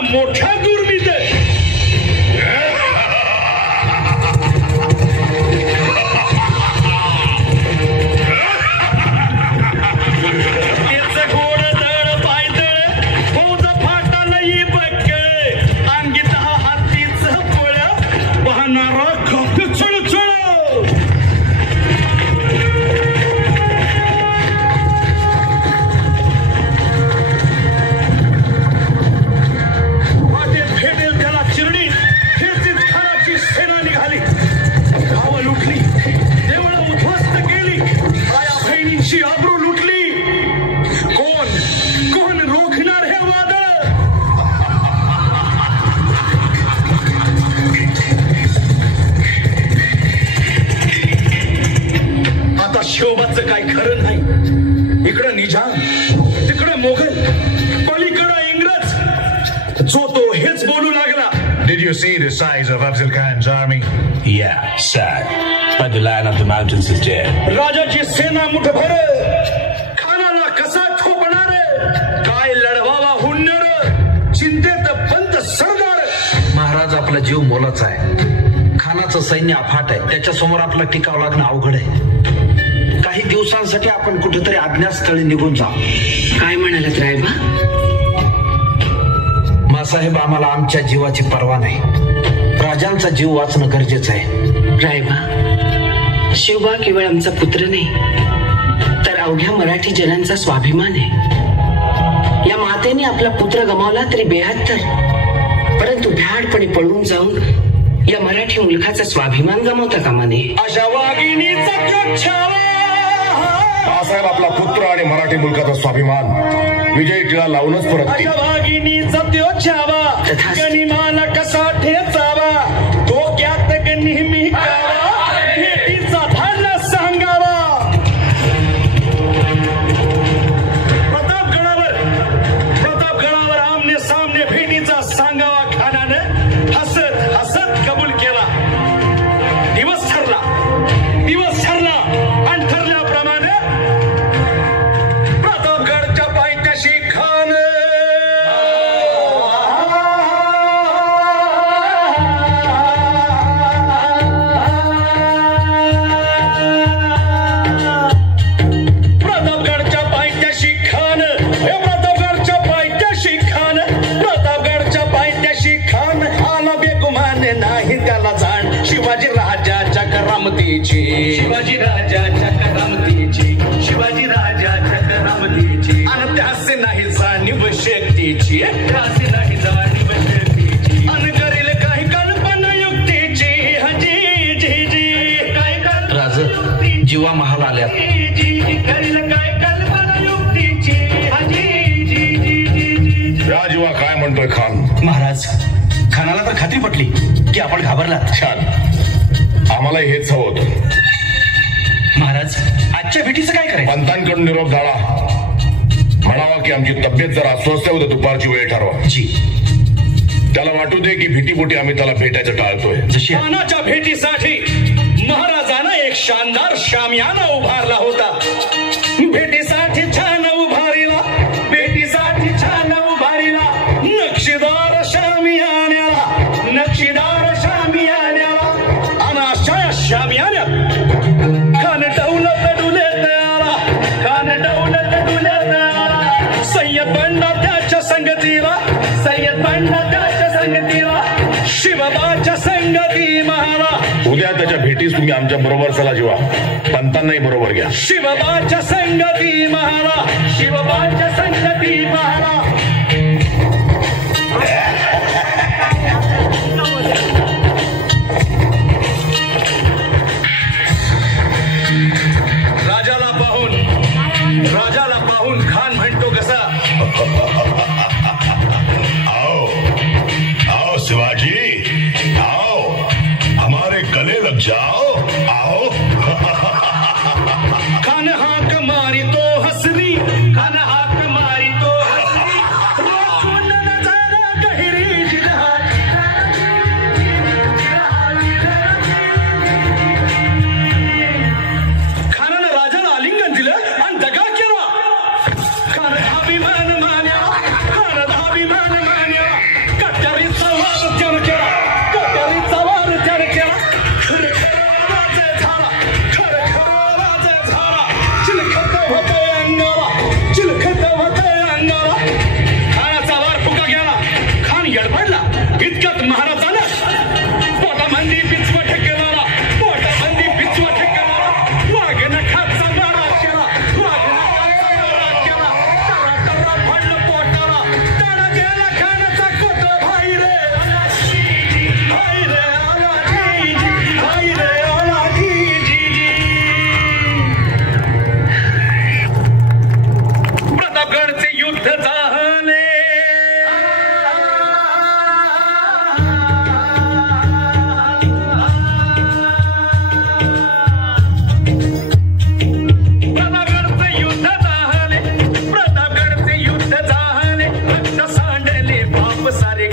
मला मोठ्या दुर्मित आबरू लुटली. कोण रोखणार हे वादळ? आता शिवबाचं काय खरं नाही. इकडं निजाम, तिकडं मोगल, पलीकडं इंग्रज. जो तो हेच बोलू लागला. Did you see the size of Afzal Khan's army? Yeah, sad. But the Lion of the Mountains is dead. राजाची सेना मुठभर खानाला कसा ठोपणार? काय लढवावा हुन्नर? चिंतेत बंद सरदार. महाराज आपला जीव मोलाचा आहे. खानाचं सैन्य अफाट आहे. त्याच्यासमोर आपला टिकाव लागणं अवघड आहे. काही दिवसांसाठी आपण कुठेतरी अज्ञातस्थळी निघून जाऊ. काय म्हणालात रायबा? मासाहेब, आम्हाला आमच्या जीवाची पर्वा नाही. राजांचा जीव वाचणं गरजेचं आहे. रायबा, शिवबा केवळ आमचा पुत्र नाही, तर अवघ्या मराठी जनांचा स्वाभिमान आहे. या मातेने आपला पुत्र गमावला तरी 72, परंतु भ्याडपणे पळून जाऊन या मराठी मुलखाचा स्वाभिमान गमावता कामा नये. अशा वाघिणीचा साहेब, आपला पुत्र आणि मराठी मुलकाचा स्वाभिमान विजय टिळा लावूनच परत. वाघिणीचा त्यो छावा गनिमाला कसा ठेचावा, डोक्यात नेहमी भेटीचा धाडला सांगावा. प्रतापगडावर आमने सामने भेटीचा सांगावा. खानानं हसत हसत कबूल केला. दिवस ठरला आणि ठरल्याप्रमाणे प्रतापगडच्या पायथ्याशी खान आला बेगुमान नाही त्याला जाण. शिवाजी राजाच्या करामतीची, शिवाजी राजाच्या करामतीची, शिवाजी राजाच्या करामतीची. आणि त्यासे नाही जाणीव शक्तीची, त्यासे नाही जाणीव शक्तीची. आणि करील काही कल्पना युक्तीची. हजी जी जी काय राज, जीवा महाल आल्या. करील काय कल्पना युक्तीची. हजी जी जी जी. या जीवा काय म्हणतोय खान? महाराज, खानाला तर खात्री पटली की आपण घाबरलात. छान, आम्हाला हेच हवं होतं. महाराज, आजच्या भेटीचं काय करायचं? पंतांकडून निरोप झाला. म्हणावा की आमची तब्येत जरा अस्वस्थ होतं, दुपारची वेळ ठरवा. जी. त्याला वाटू दे की भीतीपोटी आम्ही त्याला भेटायचं टाळतोय. जशी खानाच्या भेटीसाठी महाराजानं एक शानदार शामियाना उभारला होता. भेटीसाठी छान उभारीला, भेटीसाठी छान उभारीला नक्षीदार शामियान्याला, नक्षीदार शामियान्याला. आणि अशा शामियान्यात खान डौलत डुलेत आला, खान डौलत डुलेत आला. सय्यद बंडा त्याच्या संगतीला, सय्यद बंडा त्याच्या संगतीला, शिवबाच्या संगती महारा. उद्या त्याच्या भेटीस तुम्ही आमच्या बरोबर चला जीवा. पंतांनाही बरोबर घ्या. शिवबाच्या संगती महारा, शिवबाच्या संगती महारा. राजाला पाहून खान म्हणतो कसा? आओ आओ शिवाजी, आओ हमारे गले लग जाओ. आओ. खान हाक मारी तो हसरी, खान हाक मारी तो हसरी. रोखून नजारा गहिरी जिल्हा. खानानं राजाला आलिंगन दिलं आणि दगा केला. खान अभिमान मान्या, खान अभिमान मान्या. इतकंच महाराजानं पोटाबंदी पिचवट केला, पोटाबंदी पिचवट केला, वाघ नखाचा मारा केला, वाघ नखाचा मारा केला, तरा तरा पडलं पोटाला, त्याला गेला खाण्याचा कोट. भाई रे भाई रे आलाजी, भाई रे आलाजी. प्रतापगडचे युद्ध झाले, प्रतापगडचे युद्ध झाले, प्रतापगडचे युद्ध झाले, रक्त सांडले, बाप सारे